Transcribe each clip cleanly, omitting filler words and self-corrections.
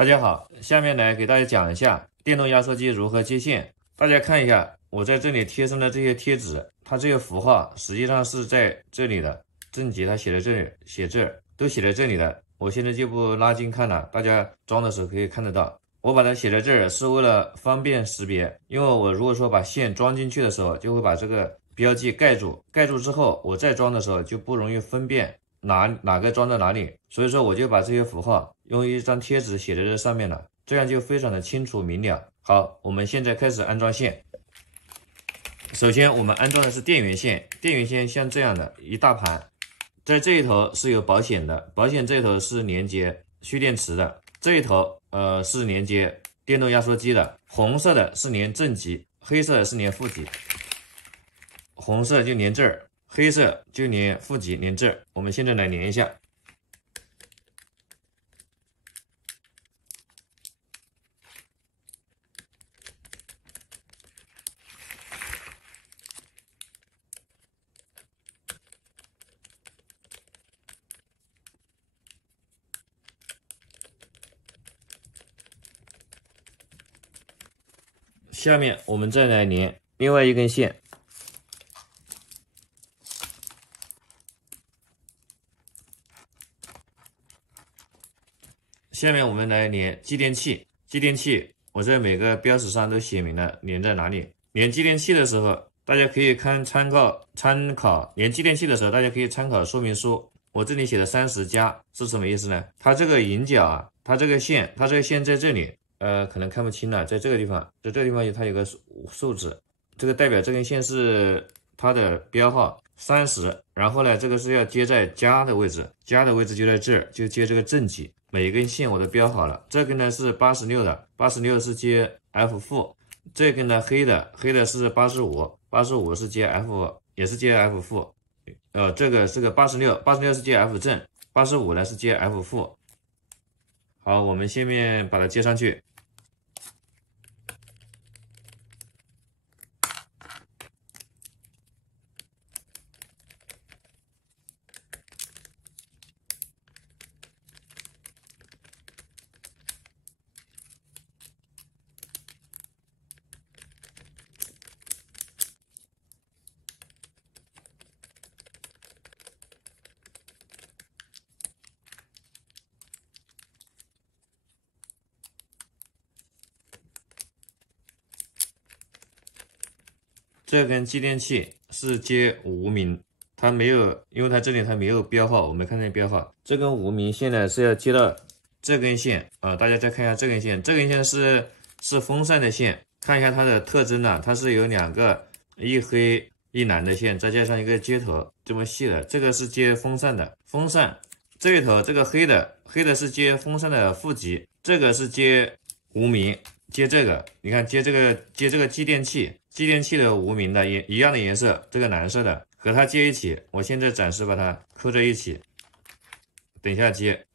大家好，下面来给大家讲一下电动压缩机如何接线。大家看一下，我在这里贴上的这些贴纸，它这些符号实际上是在这里的，正极它写在这里，写字都写在这里的。我现在就不拉近看了，大家装的时候可以看得到。我把它写在这儿是为了方便识别，因为我如果说把线装进去的时候，就会把这个标记盖住，盖住之后我再装的时候就不容易分辨哪个装在哪里，所以说我就把这些符号用一张贴纸写在这上面了，这样就非常的清楚明了。好，我们现在开始安装线。首先我们安装的是电源线，电源线像这样的一大盘，在这一头是有保险的，保险这一头是连接蓄电池的，这一头是连接电动压缩机的，红色的是连正极，黑色的是连负极，红色就连这儿，黑色就连负极连这儿。我们现在来连一下。下面我们再来连另外一根线。下面我们来连继电器，继电器我在每个标识上都写明了连在哪里。连继电器的时候，大家可以参考连继电器的时候，大家可以参考说明书。我这里写的30+是什么意思呢？它这个引脚啊，它这个线在这里，可能看不清了，在这个地方，在这个地方它有个数字，这个代表这根线是它的标号30，然后呢，这个是要接在加的位置，加的位置就在这儿，就接这个正极。每一根线我都标好了，这根呢是86的，86是接 F 负，这根呢黑的是85是接 F， 也是接 F 负，这个是个86是接 F 正，85呢是接 F 负。好，我们下面把它接上去。这根继电器是接无名，它没有，因为它这里它没有标号，我没看见标号。这根无名线呢是要接到这根线啊，大家再看一下这根线，这根线是风扇的线，看一下它的特征呢，它是有2个一黑一蓝的线，再加上一个接头这么细的，这个是接风扇的，风扇这一头这个黑的是接风扇的负极，这个是接无名。接这个，你看接这个继电器的无名的一样的颜色，这个蓝色的和它接一起，我现在暂时把它扣在一起，等一下接。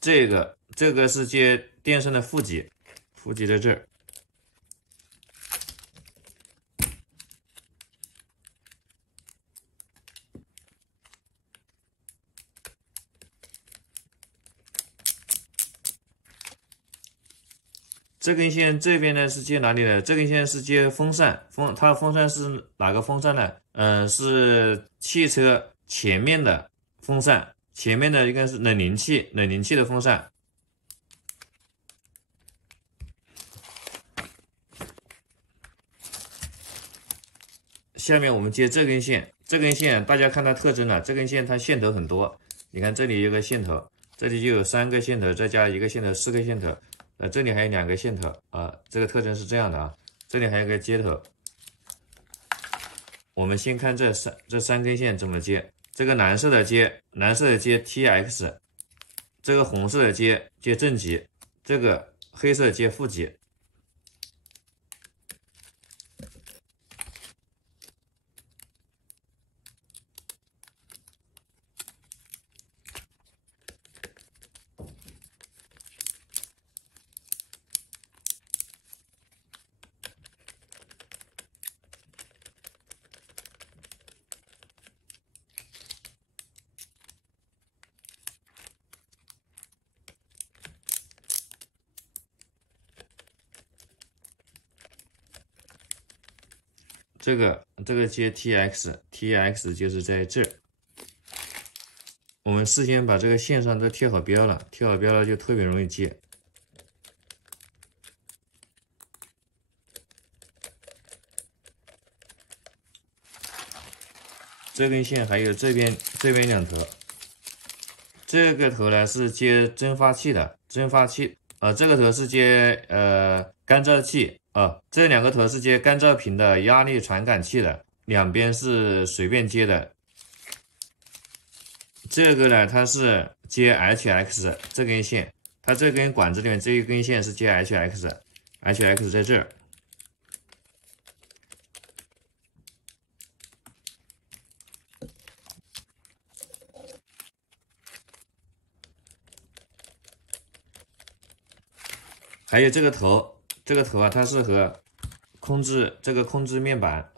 这个是接电扇的负极，负极在这儿。这根线这边呢是接哪里的？这根线是接风扇，它风扇是哪个风扇呢？是汽车前面的风扇，前面的应该是冷凝器的风扇。下面我们接这根线，这根线大家看它特征了，这根线它线头很多，你看这里有个线头，这里就有3个线头，再加一个线头，4个线头。这里还有2个线头啊，这个特征是这样的啊，这里还有个接头。我们先看这三根线怎么接，这个蓝色的接 TX， 这个红色的接正极，这个黑色接负极。这个接 TX 就是在这儿。我们事先把这个线上都贴好标了，贴好标了就特别容易接。这根线还有这边两头，这个头呢是接蒸发器的，这个头是接干燥器这两个头是接干燥瓶的压力传感器的，两边是随便接的。这个呢它是接 HX 这根线，它这根管子里面这一根线是接 HX 在这儿。还有这个头啊，它是和控制面板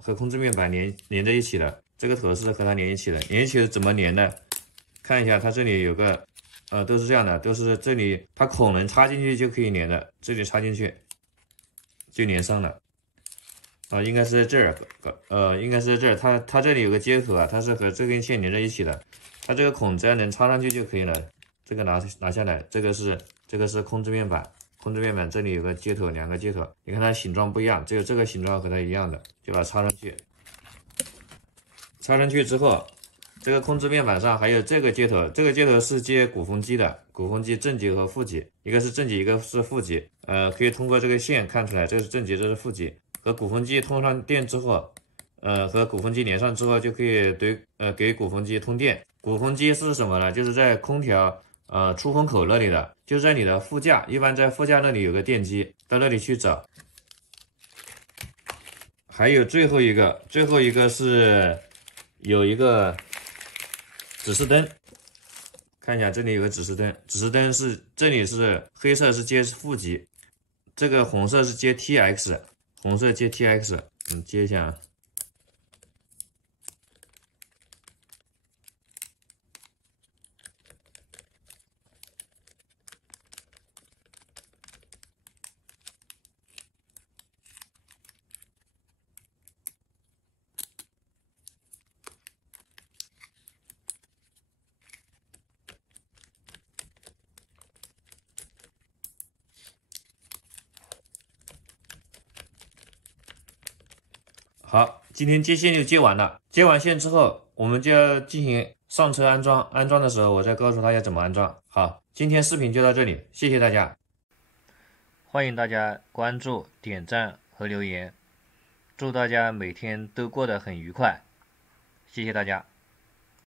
连在一起的。这个头是和它连一起的，连一起的怎么连呢？看一下，它这里有个都是这样的，都是这里它孔能插进去就可以连的，这里插进去就连上了。应该是在这儿，应该是在这儿。它这里有个接头啊，它是和这根线连在一起的，它这个孔只要能插上去就可以了。这个拿下来，这个是控制面板。控制面板这里有个接头，两个接头，你看它形状不一样，只有这个形状和它一样的，就把它插上去。插上去之后，这个控制面板上还有这个接头，这个接头是接鼓风机的，鼓风机正极和负极，一个是正极，一个是负极。可以通过这个线看出来，这是正极，这是负极。和鼓风机通上电之后，和鼓风机连上之后，就可以给鼓风机通电。鼓风机是什么呢？就是在空调出风口那里的，就在你的副驾，一般在副驾那里有个电机，到那里去找。还有最后一个是有一个指示灯，看一下这里有个指示灯，指示灯是这里是黑色是接负极，这个红色是接 TX， 红色接 TX， 接一下。好，今天接线就接完了。接完线之后，我们就要进行上车安装。安装的时候，我再告诉大家怎么安装。好，今天视频就到这里，谢谢大家。欢迎大家关注、点赞和留言。祝大家每天都过得很愉快，谢谢大家。